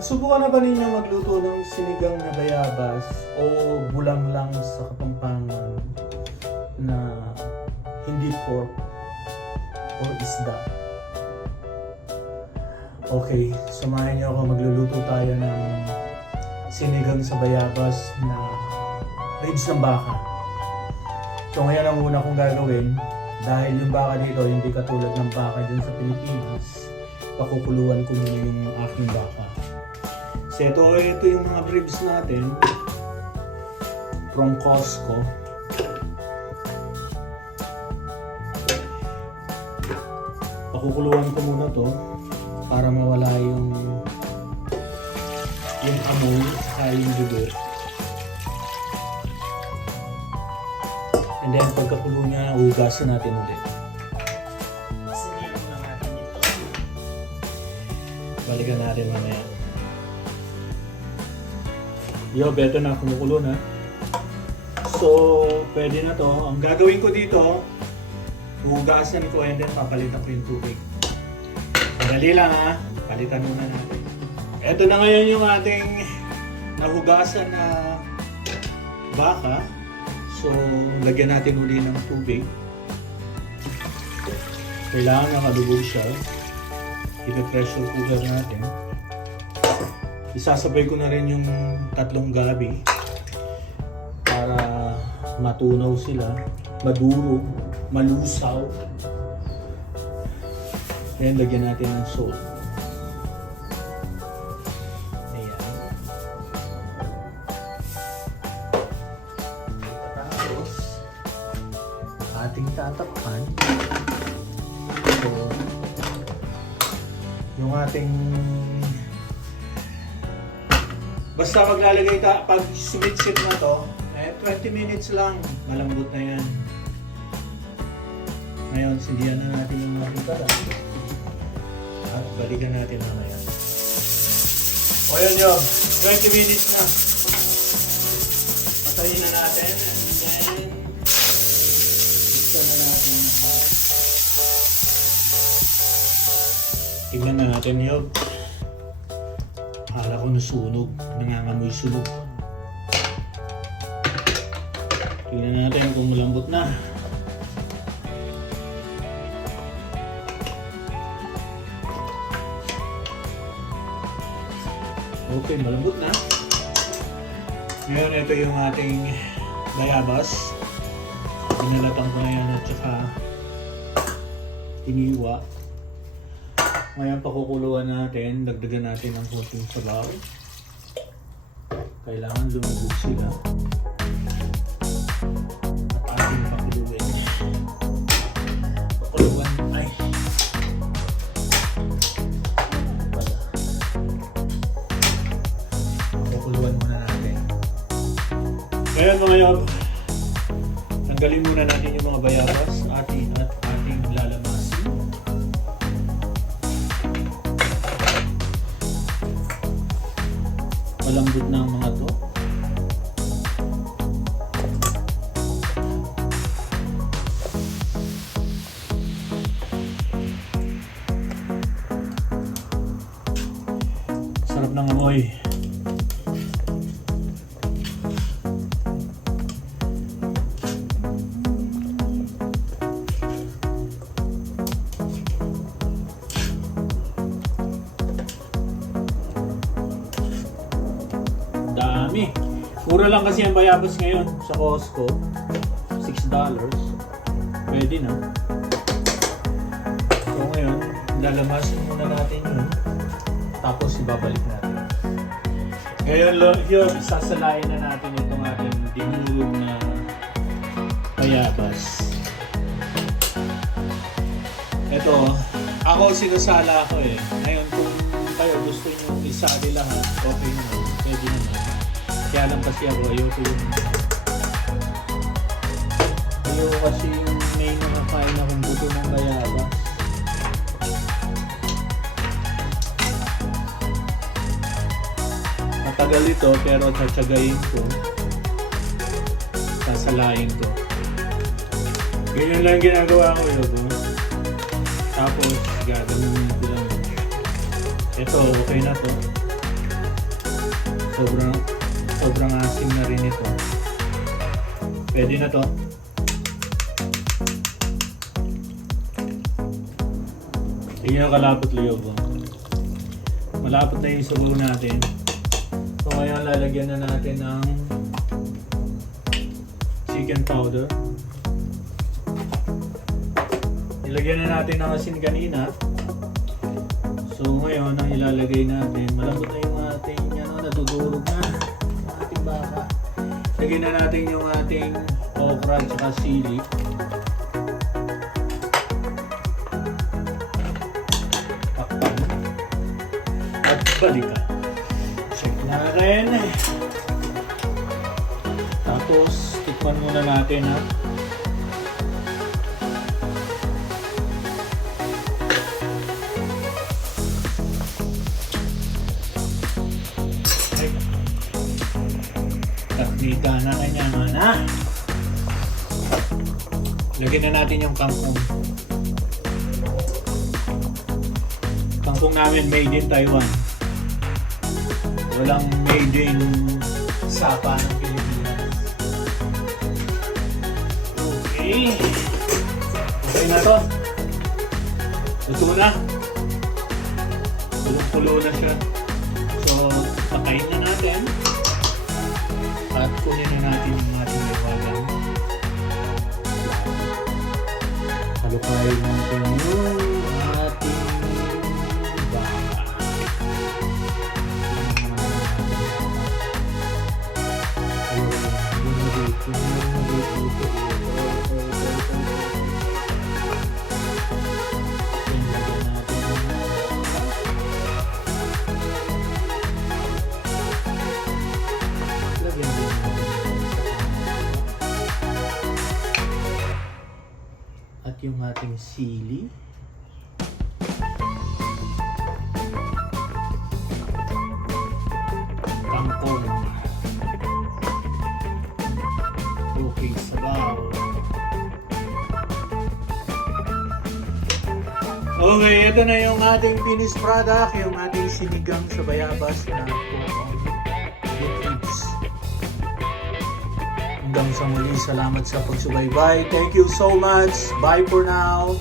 Nasubukan na ba ninyo magluto ng sinigang na bayabas o bulang lang sa Kapampangan na hindi pork o isda? Okay, samahan niyo ako, magluluto tayo ng sinigang sa bayabas na ribs ng baka. So ngayon ang una kong gagawin, dahil yung baka dito hindi katulad ng baka dyan sa Pilipinas, pakukuluan ko muna yung aking baka. So ito yung mga ribs natin from Costco. Pakukuluan ko muna to para mawala yung amoy at yung dugo. And then pagkakulo niya, hugasan natin ulit. Sinihan muna natin ito. Balikan natin mamaya. Yo, beto na, kumukulo na. So, pwede na to. Ang gagawin ko dito, hugasan ko and then papalitan ko yung tubig. Madali lang ha, palitan muna natin. Ito na ngayon yung ating nahugasan na baka. So, lagyan natin uli ng tubig. Kailangan na malubog siya. I-pressure cooker natin. Isasabay ko na rin yung tatlong gabi para matunaw sila, madurog, malusaw. Ayan, lagyan natin ng salt. Ayan. Tapos, ating tatakpan. So, yung ating basta maglalagay pag sumitsit na to, 20 minutes lang, malambot na yan. Ngayon, sindihan na natin yung mga kutara. At balikan natin mamaya. O yun, 20 minutes na. Patayin na natin. And then, gusto na natin. Tignan na natin yun. Akala ko nasunog, nangangamoy sunog. Tingnan natin kung malambot na. Okay, malambot na. Ngayon, ito yung ating bayabas. Binalatan ko na yan at saka tiniwa. Ngayon, pakukuluan natin, dagdagan natin ang konting sabaw. Kailangan lumubog sila. At ating pakuluin. Pakuluan, ay. Pakuluan muna natin. Ngayon mga yob, tanggalin muna natin yung mga bayabas at ating lalamasin. Malambot na ang mga to. Sarap ng amoy. Dami. Mura lang kasi ang bayabas ngayon sa Costco. $6. Pwede na. So ngayon, lalamasin muna natin yun. Tapos ibabalik natin. Ngayon, yun, sasalain na natin itong ating dinurog na bayabas. Ito, ako sinasala ko eh. Ngayon, kung kayo gusto nyo isali lahat, okay naman. Pwede naman. Kaya lang kasi ako, ayoko kasi yung may nakakain akong buto ng bayabas. Matagal ito pero tsatsagayin ko. Sasalain ko. Ganyan lang ginagawa ko yun. Tapos gagawin ko lang. Ito, okay na to. sobrang asim na rin ito. Pwede na to. Tingnan yung kalapot liyog. Malapot na yung sabaw natin. So ngayon lalagyan na natin ng chicken powder. Nilagyan na natin ng asin kanina. So ngayon ang ilalagay natin, malambot na yung ating natudurog na yung ating baka. Lagyan na natin yung ating okra at saka sili. Takpan. At balikan. Check natin. Tapos tikman muna natin ha. Taknika na kanya man ha. Lagyan na natin yung kangkong. Kangkong namin made in Taiwan. Walang made in Sapa ng Pilipinas. Okay. Okay na to. Luto na. Pulong-pulo na siya. So, pakain na natin. At kunin na natin yung ating liwalang. Halukayin natin yung ating baka. At yung ating sili. Kangkong. Okay, sabaw. Okay, ito na yung ating finished product, yung ating sinigang sa bayabas na ribs. Hanggang sa muli, salamat sa pagsubaybay. Thank you so much. Bye for now.